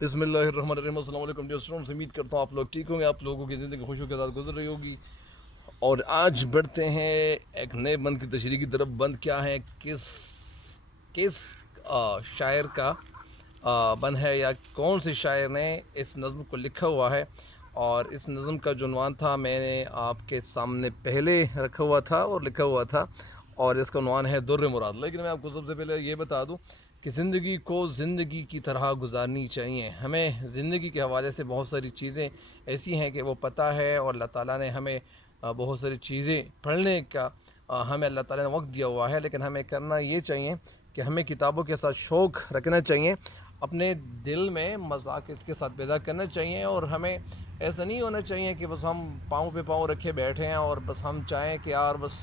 بسم اللہ الرحمن الرحیم۔ السلام علیکم ڈیئر اسٹوڈنٹس، امید کرتا ہوں آپ لوگ ٹھیک ہوں گے، آپ لوگوں کی زندگی خوشیوں کے ساتھ گزر رہی ہوگی۔ اور آج بڑھتے ہیں ایک نئے بند کی تشریح کی طرف۔ بند کیا ہے، کس کس شاعر کا بند ہے، یا کون سے شاعر نے اس نظم کو لکھا ہوا ہے۔ اور اس نظم کا جو عنوان تھا میں نے آپ کے سامنے پہلے رکھا ہوا تھا اور لکھا ہوا تھا، اور اس کا عنوان ہے در مراد۔ لیکن میں آپ کو سب سے پہلے یہ بتا دوں کہ زندگی کو زندگی کی طرح گزارنی چاہیے۔ ہمیں زندگی کے حوالے سے بہت ساری چیزیں ایسی ہیں کہ وہ پتہ ہے، اور اللہ تعالیٰ نے ہمیں بہت ساری چیزیں پڑھنے کا ہمیں اللہ تعالیٰ نے وقت دیا ہوا ہے، لیکن ہمیں کرنا یہ چاہیے کہ ہمیں کتابوں کے ساتھ شوق رکھنا چاہیے، اپنے دل میں مذاق اس کے ساتھ پیدا کرنا چاہیے۔ اور ہمیں ایسا نہیں ہونا چاہیے کہ بس ہم پاؤں پہ پاؤں رکھے بیٹھے ہیں اور بس ہم چاہیں کہ یار بس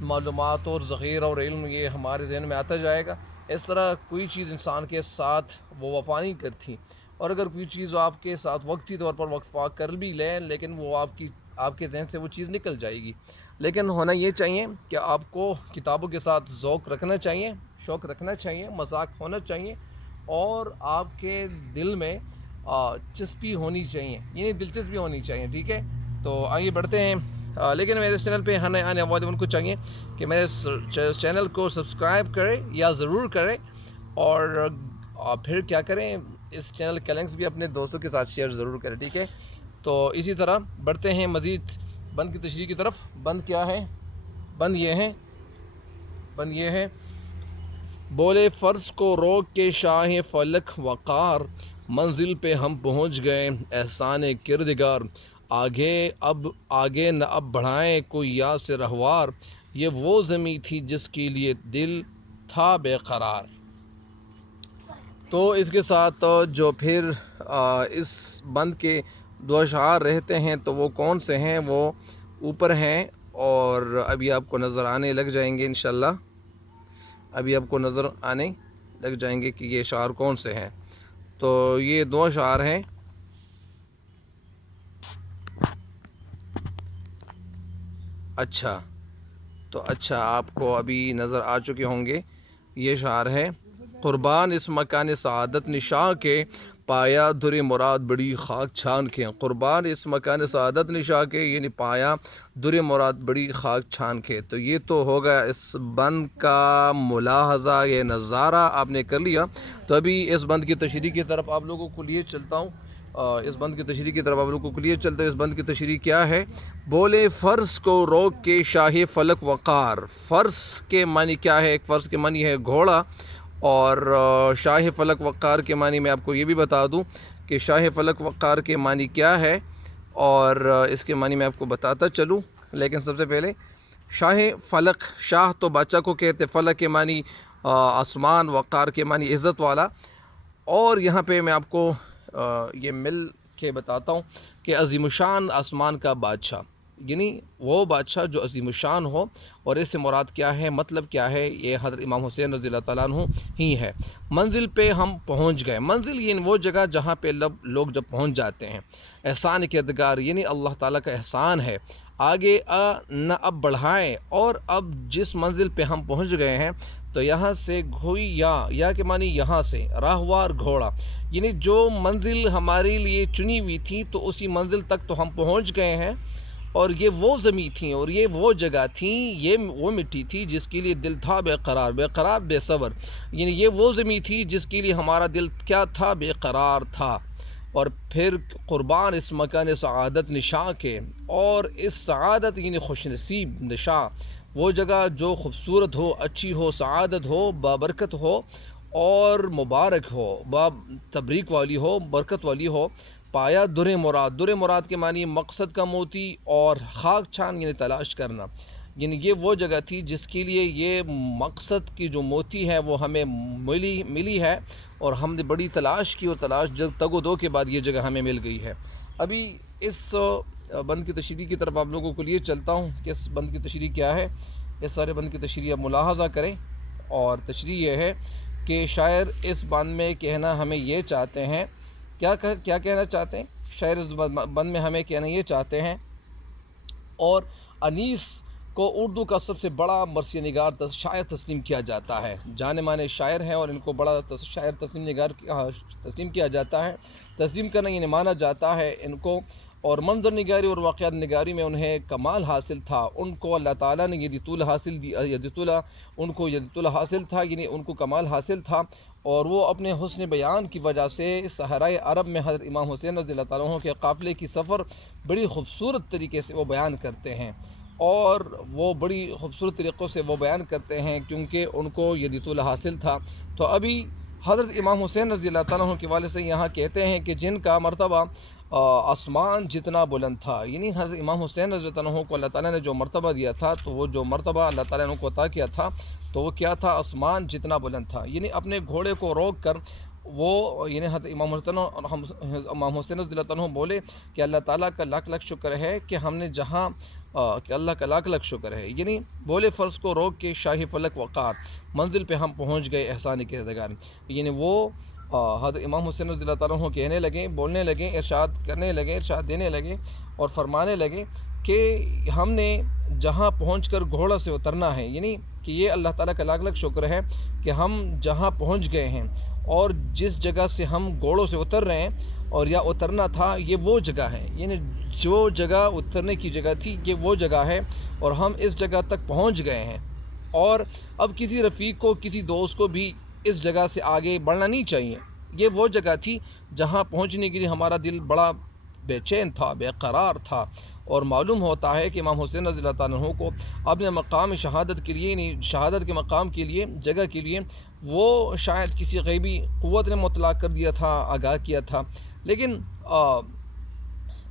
معلومات اور ذخیرہ اور علم یہ ہمارے ذہن میں آتا جائے گا۔ اس طرح کوئی چیز انسان کے ساتھ وہ وفا نہیں کرتی، اور اگر کوئی چیز آپ کے ساتھ وقتی طور پر وفا کر بھی لیں، لیکن وہ آپ کے ذہن سے وہ چیز نکل جائے گی۔ لیکن ہونا یہ چاہیے کہ آپ کو کتابوں کے ساتھ ذوق رکھنا چاہیے، شوق رکھنا چاہیے، مذاق ہونا چاہیے، اور آپ کے دل میں چسپی ہونی چاہیے، یعنی دلچسپی ہونی چاہیے، ٹھیک ہے۔ تو آئیے بڑھتے ہیں۔ لیکن میرے اس چینل پہ آنے والے ان کو چاہیے کہ میرے چینل کو سبسکرائب کریں، یا ضرور کریں، اور پھر کیا کریں، اس چینل کے لنکس بھی اپنے دوستوں کے ساتھ شیئر ضرور کریں، ٹھیک ہے۔ تو اسی طرح بڑھتے ہیں مزید بند کی تشریح کی طرف۔ بند کیا ہے، بند یہ ہے بولے فرض کو روک کے شاہ فلک وقار، منزل پہ ہم پہنچ گئے احسان کردگار، آگے نہ اب بڑھائیں کوئی یاد سے رہوار، یہ وہ زمیں تھی جس کے لیے دل تھا بے قرار۔ تو اس کے ساتھ جو پھر اس بند کے دو اشعار رہتے ہیں تو وہ کون سے ہیں، وہ اوپر ہیں، اور ابھی آپ کو نظر آنے لگ جائیں گے انشاءاللہ۔ ابھی آپ کو نظر آنے لگ جائیں گے کہ یہ اشعار کون سے ہیں۔ تو یہ دو اشعار ہیں۔ اچھا آپ کو ابھی نظر آ چکے ہوں گے۔ یہ اشعار ہے: قربان اس مکان سعادت نشاں کے، پایا در مراد بڑی خاک چھان کے۔ قربان اس مکان سعادت نشاں کے، یعنی پایا در مراد بڑی خاک چھان کے۔ تو یہ تو ہوگا اس بند کا ملاحظہ، یہ نظارہ آپ نے کر لیا۔ تو ابھی اس بند کی تشریح کی طرف آپ لوگوں کو لیے چلتا ہوں۔ اس بند کی تشریح کی طرف آپ لوگوں کو لیے چلتا ہوں۔ اس بند کی تشریح کیا ہے؟ بولے فرض کو روک کے شاہ فلک وقار۔ فرض کے معنی کیا ہے؟ ایک فرض کے معنی ہے گھوڑا، اور شاہ فلک وقار کے معنی میں آپ کو یہ بھی بتا دوں کہ شاہ فلک وقار کے معنی کیا ہے، اور اس کے معنی میں آپ کو بتاتا چلوں۔ لیکن سب سے پہلے شاہ فلک، شاہ تو بادشاہ کو کہتے، فلک کے معنی آسمان، وقار کے معنی عزت والا۔ اور یہاں پہ میں آپ کو یہ مل کے بتاتا ہوں کہ عظیم الشان آسمان کا بادشاہ، یعنی وہ بادشاہ جو عظیم الشان ہو۔ اور اس سے مراد کیا ہے، مطلب کیا ہے، یہ حضرت امام حسین رضی اللہ تعالیٰ عنہ ہی ہے۔ منزل پہ ہم پہنچ گئے۔ منزل یعنی وہ جگہ جہاں پہ لوگ جب پہنچ جاتے ہیں۔ احسان کردگار یعنی اللہ تعالیٰ کا احسان ہے۔ آگے نہ اب بڑھائیں، اور اب جس منزل پہ ہم پہنچ گئے ہیں، تو یہاں سے گھوئی، یا کے معنی یہاں سے، راہوار گھوڑا، یعنی جو منزل ہمارے لیے چنی ہوئی تھی تو اسی منزل تک تو ہم پہنچ گئے ہیں۔ اور یہ وہ زمین تھیں، اور یہ وہ جگہ تھیں، یہ وہ مٹی تھی جس کے لیے دل تھا بے قرار، بے صبر، یعنی یہ وہ زمین تھی جس کے لیے ہمارا دل کیا تھا، بے قرار تھا۔ اور پھر قربان اس مکان سعادت نشاں کے، اور اس سعادت یعنی خوش نصیب نشاں، وہ جگہ جو خوبصورت ہو، اچھی ہو، سعادت ہو، بابرکت ہو، اور مبارک ہو، تبریک والی ہو، برکت والی ہو۔ پایا در مراد، در مراد کے معنی مقصد کا موتی، اور خاک چھان یعنی تلاش کرنا، یعنی یہ وہ جگہ تھی جس کے لیے یہ مقصد کی جو موتی ہے وہ ہمیں ملی ہے، اور ہم نے بڑی تلاش کی، اور تلاش جب تگ و دو کے بعد یہ جگہ ہمیں مل گئی ہے۔ ابھی اس بند کی تشریح کی طرف آپ لوگوں کو لیے چلتا ہوں کہ اس بند کی تشریح کیا ہے۔ اس سارے بند کی تشریح آپ ملاحظہ کریں، اور تشریح یہ ہے کہ شاعر اس بند میں کہنا ہمیں یہ چاہتے ہیں، کیا کہنا چاہتے ہیں شاعر اس بند میں ہمیں کہنا یہ چاہتے ہیں، اور انیس کو اردو کا سب سے بڑا مرثیہ نگار شاعر تسلیم کیا جاتا ہے. جانے مانے شاعر ہیں اور ان کو بڑا شاعر تسلیم کیا جاتا ہے. تسلیم کرنا یعنی مانا جاتا ہے ان کو. اور منظر نگاری اور واقعات نگاری میں انہیں کمال حاصل تھا. ان کو اللہ تعالیٰ نے یدیطول حاصل تھا، یعنی ان کو کمال حاصل تھا. اور وہ اپنے حسن بیان کی وجہ سے صحرائے عرب میں حضرت امام حسین رضی اللہ تعالیٰ عنہ کے قافلے کی سفر بڑی خوبصورت طریقے سے وہ بیان کرتے ہیں. اور وہ بڑی خوبصورت طریقوں سے وہ بیان کرتے ہیں کیونکہ ان کو یدیطول حاصل تھا. تو ابھی حضرت امام حسین رضی اللہ تعالیٰ عنہ کے والے سے یہاں کہتے ہیں کہ جن کا مرتبہ آسمان جتنا بلند تھا، یعنی حضرت امام حسین رضی اللہ عنہ کو اللہ تعالیٰ نے جو مرتبہ دیا تھا، تو وہ جو مرتبہ اللہ تعالیٰ نے کو عطا کیا تھا تو وہ کیا تھا؟ آسمان جتنا بلند تھا. یعنی اپنے گھوڑے کو روک کر وہ یعنی حضرت امام حسین رضی اللہ عنہ بولے کہ اللہ تعالیٰ کا لاکھ لاکھ شکر ہے کہ ہم نے جہاں کہ اللہ کا لاکھ لاکھ شکر ہے. یعنی بولے فرض کو روک کے شاہی فلک وقار منزل پہ ہم پہنچ گئے احسان کے زدگان. یعنی وہ حضرت امام حسین رضی اللہ تعالیٰ عنہ کہنے لگے، بولنے لگے، ارشاد کرنے لگے، ارشاد دینے لگے اور فرمانے لگے کہ ہم نے جہاں پہنچ کر گھوڑا سے اترنا ہے، یعنی کہ یہ اللہ تعالیٰ کا لاکھ لاکھ شکر ہے کہ ہم جہاں پہنچ گئے ہیں اور جس جگہ سے ہم گھوڑوں سے اتر رہے ہیں اور یا اترنا تھا یہ وہ جگہ ہے. یعنی جو جگہ اترنے کی جگہ تھی یہ وہ جگہ ہے اور ہم اس جگہ تک پہنچ گئے ہیں. اور اب کسی رفیق کو، کسی دوست کو بھی اس جگہ سے آگے بڑھنا نہیں چاہیے. یہ وہ جگہ تھی جہاں پہنچنے کے لیے ہمارا دل بڑا بے چین تھا، بے قرار تھا. اور معلوم ہوتا ہے کہ امام حسین رضی اللہ تعالیٰ عنہ کو اپنے مقام شہادت کے لیے، یعنی شہادت کے مقام کے لیے، جگہ کے لیے وہ شاید کسی غیبی قوت نے مطلع کر دیا تھا، آگاہ کیا تھا. لیکن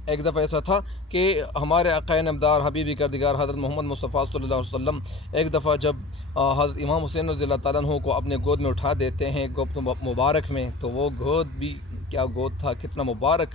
ایک دفعہ ایسا تھا کہ ہمارے آقائے نامدار حبیب کردگار حضرت محمد مصطفیٰ صلی اللہ علیہ وسلم ایک دفعہ جب حضرت امام حسین رضی اللہ تعالیٰ عنہ کو اپنے گود میں اٹھا دیتے ہیں گود مبارک میں، تو وہ گود بھی کیا گود تھا، کتنا مبارک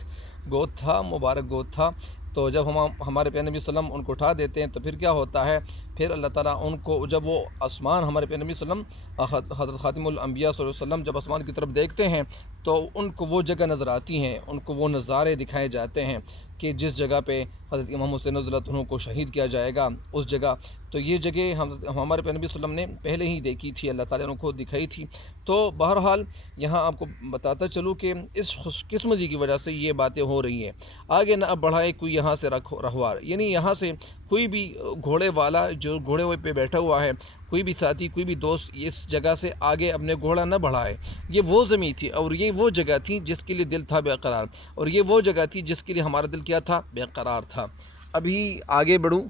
گود تھا، مبارک گود تھا. تو جب ہمارے پیارے نبی صلی اللہ علیہ وسلم ان کو اٹھا دیتے ہیں تو پھر کیا ہوتا ہے؟ پھر اللہ تعالیٰ ان کو جب وہ آسمان، ہمارے پیارے نبی صلی اللہ علیہ وسلم حضرت خاتم الانبیاء صلی اللہ علیہ وسلم جب آسمان کی طرف دیکھتے ہیں تو ان کو وہ جگہ نظر آتی ہیں، ان کو وہ نظارے دکھائے جاتے ہیں کہ جس جگہ پہ حضرت امام حسین رضی اللہ عنہ کو شہید کیا جائے گا اس جگہ. تو یہ جگہ ہمارے پیارے نبی صلی اللہ علیہ وسلم نے پہلے ہی دیکھی تھی، اللہ تعالیٰ نے ان کو دکھائی تھی. تو بہرحال یہاں آپ کو بتاتا چلوں کہ اس خوش قسمتی کی وجہ سے یہ باتیں ہو رہی ہیں. آگے نہ اب بڑھائے کوئی یہاں سے رہوار، یعنی یہاں سے کوئی بھی گھوڑے والا جو گھوڑے پہ بیٹھا ہوا ہے، کوئی بھی ساتھی، کوئی بھی دوست اس جگہ سے آگے اپنے گھوڑا نہ بڑھائے. یہ وہ زمین تھی اور یہ وہ جگہ تھی جس کے لیے دل تھا بے قرار، اور یہ وہ جگہ تھی جس کے لیے ہمارا دل کیا تھا؟ بے قرار تھا. ابھی آگے بڑھوں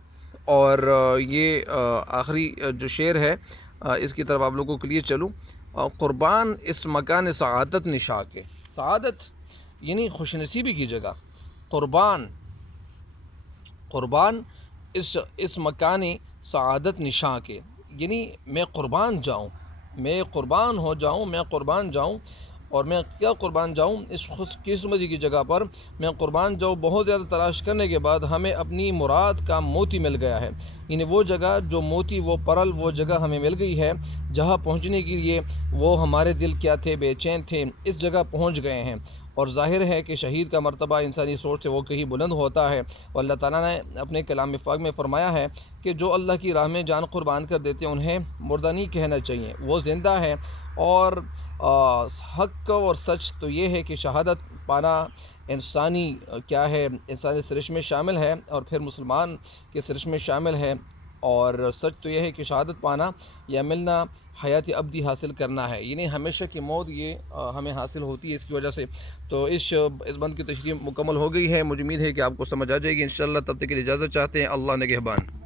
اور یہ آخری جو شعر ہے اس کی طرف آپ لوگوں کے لیے چلوں. قربان اس مکان سعادت نشا کے، سعادت یعنی خوش نصیبی کی جگہ. قربان اس مکان سعادت نشاں کے، یعنی میں قربان جاؤں، میں قربان ہو جاؤں، میں قربان جاؤں. اور میں کیا قربان جاؤں؟ اس خوش قسمتی کی جگہ پر میں قربان جاؤں. بہت زیادہ تلاش کرنے کے بعد ہمیں اپنی مراد کا موتی مل گیا ہے. یعنی وہ جگہ جو موتی، وہ پرل، وہ جگہ ہمیں مل گئی ہے جہاں پہنچنے کے لیے وہ ہمارے دل کیا تھے؟ بے چین تھے. اس جگہ پہنچ گئے ہیں. اور ظاہر ہے کہ شہید کا مرتبہ انسانی سوچ سے وہ کہیں بلند ہوتا ہے. اور اللہ تعالیٰ نے اپنے کلام پاک میں فرمایا ہے کہ جو اللہ کی راہ میں جان قربان کر دیتے ہیں انہیں مردہ نہیں کہنا چاہیے، وہ زندہ ہے. اور حق اور سچ تو یہ ہے کہ شہادت پانا انسانی کیا ہے؟ انسانی سرشت میں شامل ہے اور پھر مسلمان کے سرشت میں شامل ہے. اور سچ تو یہ ہے کہ شہادت پانا یا ملنا حیات ابدی حاصل کرنا ہے، یعنی ہمیشہ کی موت یہ ہمیں حاصل ہوتی ہے اس کی وجہ سے. تو اس بند کی تشریح مکمل ہو گئی ہے. مجھے امید ہے کہ آپ کو سمجھ آ جائے گی انشاءاللہ. تب تک کے لیے اجازت چاہتے ہیں. اللہ نگہبان.